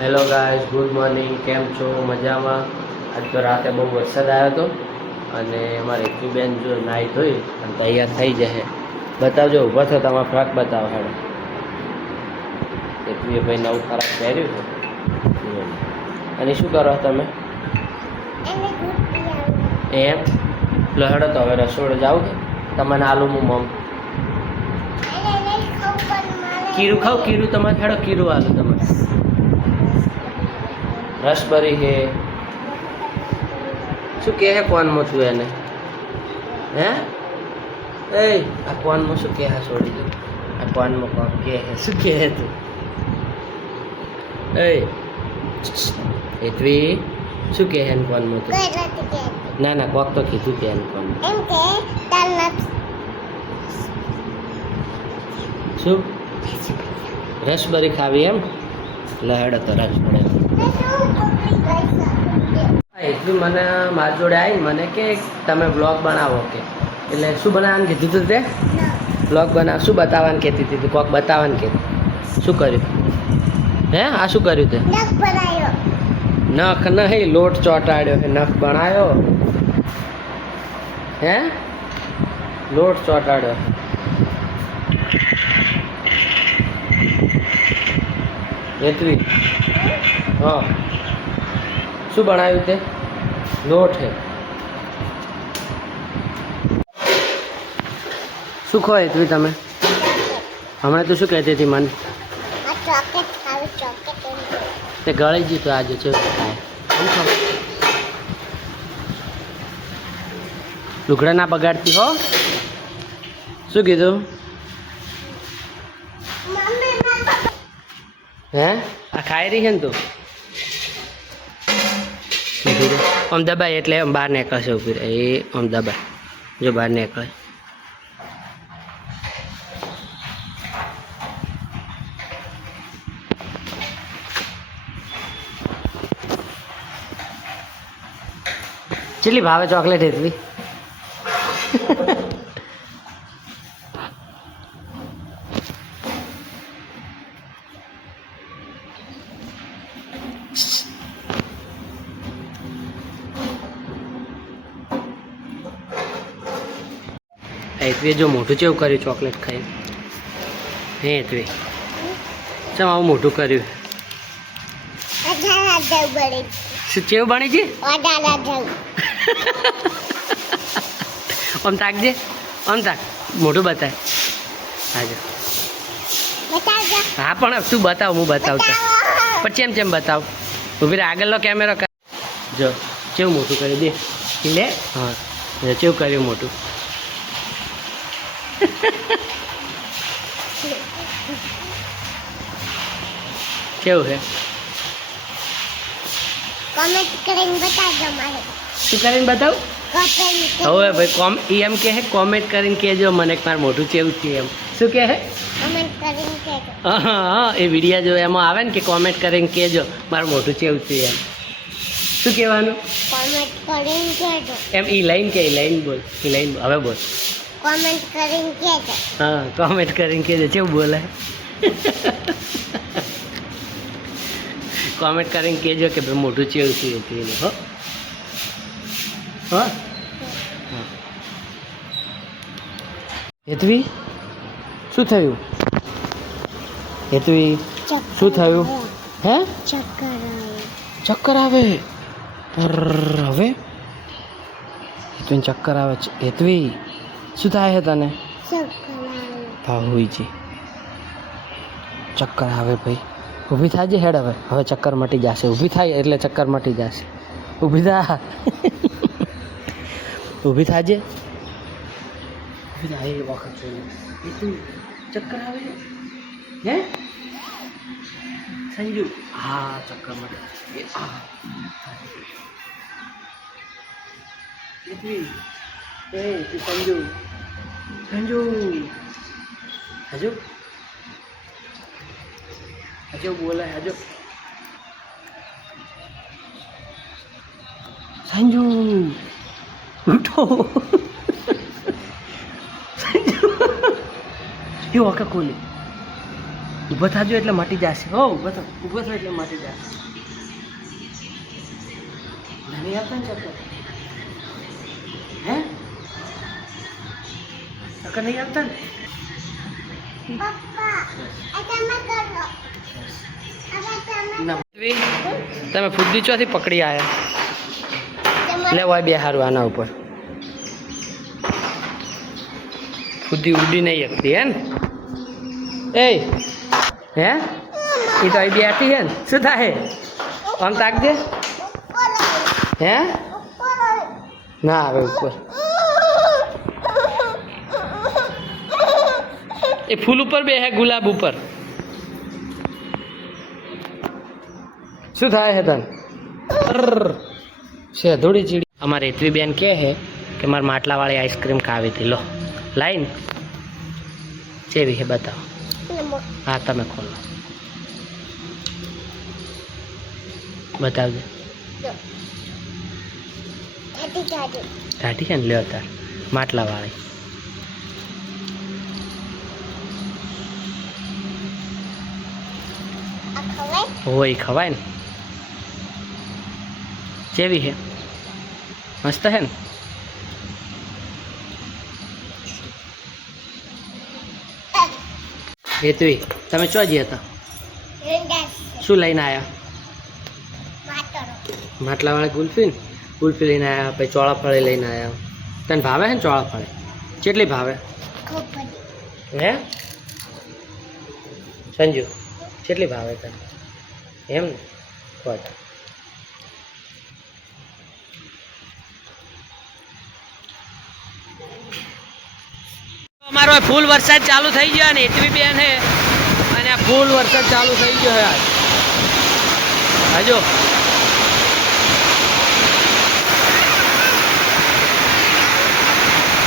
Hello guys, good morning. કેમ છો? મજામાં? આજ તો રાતે બહુ વરસાદ આવ્યો હતો અને અમારે એકબીબેન જો નાહી ધોઈ અને તૈયાર થઈ જશે. બતાવજો, ઊભા થો, તમારા ફ્રોક બતાવો. હેડો, એકબીએ ભાઈ નવું ફ્રોક પહેર્યું છે. અને શું કરો તમે? એમ લો, હેડો તો હવે રસોડે જાવ કે તમને આલુ હું મમ કીરું ખાવ. કીરું તમારે હેડો, કીરું આલુ તમારે. રસબરી હે. શું કહે હે કોનમાં તું એને? હે એ આ કોનમાં શું કહે? છોડી દે. આ કોનમાં કોણ કહે હે? શું કહે તું? એ એતવી શું કહે હે કોનમાં તું? ના ના, કોક તો કીધું કે એને કોનમાં શું રસબરી ખાવી એમ? લહેડો તો રસબરી. એટલું મને મારી જોડે આવી મને કે તમે બ્લોગ બનાવો કે, એટલે શું બનાવવાનું કીધું હતું તે? બ્લોગ બનાવ. શું બતાવવાનું કહેતી હતી? કોક બતાવવાનું કહેતી. શું કર્યું? હે આ શું કર્યું તે? નખ નહીં, લોટ ચોંટાડ્યો હે. નખ બનાવ્યો હે? લોટ ચોંટાડ્યો. એતવી હા, શું બનાવ્યું તે? લોટ હે. શું ખો એતવી તમે? હમણાં તો શું કહેતી હતી મને? તે ગળી જી તો આજે છે. લુગડા ના બગાડતી હો. શું કીધું? હે આ ખાઈ રહી છે ને તું? આમ દબાય એટલે આમ બહાર નીકળશે. ઉભી રહે એ આમ દબાય, જો બહાર નીકળે. કેટલી ભાવે ચોકલેટ એટલી? એતવી જો મોટું ચેવું કર્યું ચોકલેટ ખાઈ. હે એતવી ચમ આવું મોટું કર્યું? શું ચેવું બની છે? આમ તાકજે, આમ તાક, મોટું બતાય. હાજો હા, પણ તું બતાવ, હું બતાવતા. પણ ચેમ ચેમ બતાવ. ઉભી રહે, આગળનો કેમેરો જો ચેવું મોટું કર્યું દે લે. હા ચેવું કર્યું મોટું? કેવું છે? કોમેન્ટ કરીને બતાવજો મારે. શું કરીને બતાવું? હવે ભાઈ એમ કે કોમેન્ટ કરીને કહેજો મને મારું મોઢું કેવું છે એમ. શું કહે? કોમેન્ટ કરીને કહેજો. હા, એ વિડીયો જો એમાં આવે ને કે કોમેન્ટ કરીને કહેજો મારું મોઢું કેવું છે એમ. શું કહેવાનું? કોમેન્ટ કરીને કહેજો. એમ ઈ લાઈન કે, ઈ લાઈન બોલ, ઈ લાઈન હવે બોલ. કોમેન્ટ કરીને કહેજો. હા, કોમેન્ટ કરીને કહેજો. કેવું બોલે? કોમેન્ટ કરીને કહેજો કે ભાઈ મોઢું કેવું છે એને. હો હા હેતવી શું થયું? હેતવી શું થયું? હે ચક્કર આવે? હવે હેતવી ચક્કર આવે છે. હેતવી શું થાય છે તને? ભાવુજી ચક્કર આવે ભાઈ. ઊભી થાજે હેડ. હવે ચક્કર મટી જશે. ઊભી થાય એટલે ચક્કર મટી જશે. ઊભી થા. ઊભી થાજે. ઊભી થા. એ વખત એ તું ચક્કર આવે હે સંજુ? હા ચક્કર મટે. એ તું સંજુ, સંજુ હજુ હજુ બોલે. હજુ સંજુ ઉઠો. સંજુ એ ઓકે ખોલી. ઊભો થાજો એટલે મટી જશે. હો ઊભો થો એટલે મટી જશે. નહીં આવતા ને ચક્કર? હે ચક્કર નહીં આવતા ને? પપ્પા આ તમે કરો હવે તમે ના તમે ફુદ્દી ચોથી પકડી આવ્યા લે હોય બે હારું આના ઉપર ફુદ્દી ઉડી નહીં શકતી હે ને એ હે એ તો અહીં બેઠી હે ને શું થાય આમ તાકજે હે ના આવે ઉપર એ ફૂલ ઉપર બે હે ગુલાબ ઉપર શું થાય છે તને છે થોડી ચીડી અમારે એટલી બેન કહે છે કે મારે માટલાવાળી આઈસ્ક્રીમ ખાવી હતી લો લાઈન જેવી છે બતાવો હા તમે ખોલો બતાવજો ટાઢી છે ને લ્યો તાર માટલાવાળી હોય ખવાય ને જેવી છે મસ્ત છે ને હેતવી તમે ચો જ હતા શું લઈને આવ્યા માટલાવાળી ગુલ્ફી ને ગુલ્ફી લઈને આવ્યા પછી ચોળાફળી લઈને આવ્યા તને ભાવે છે ને ચોળાફળી કેટલી ભાવે હે સંજુ કેટલી ભાવે તને એમ ને કોઈ અમારો ફૂલ વરસાદ ચાલુ થઈ ગયો ને એટલી બેન હે અને આ ફૂલ વરસાદ ચાલુ થઈ ગયો હે આજ હજો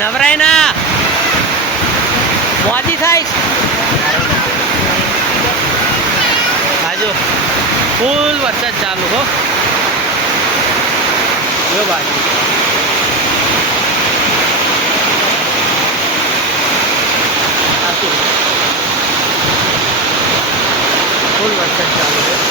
નવરાય ના મોદી થાય હાજો ફૂલ વરસાદ ચાલુ હો જો ભાઈ ફૂલ વરસાદ ચાલુ છે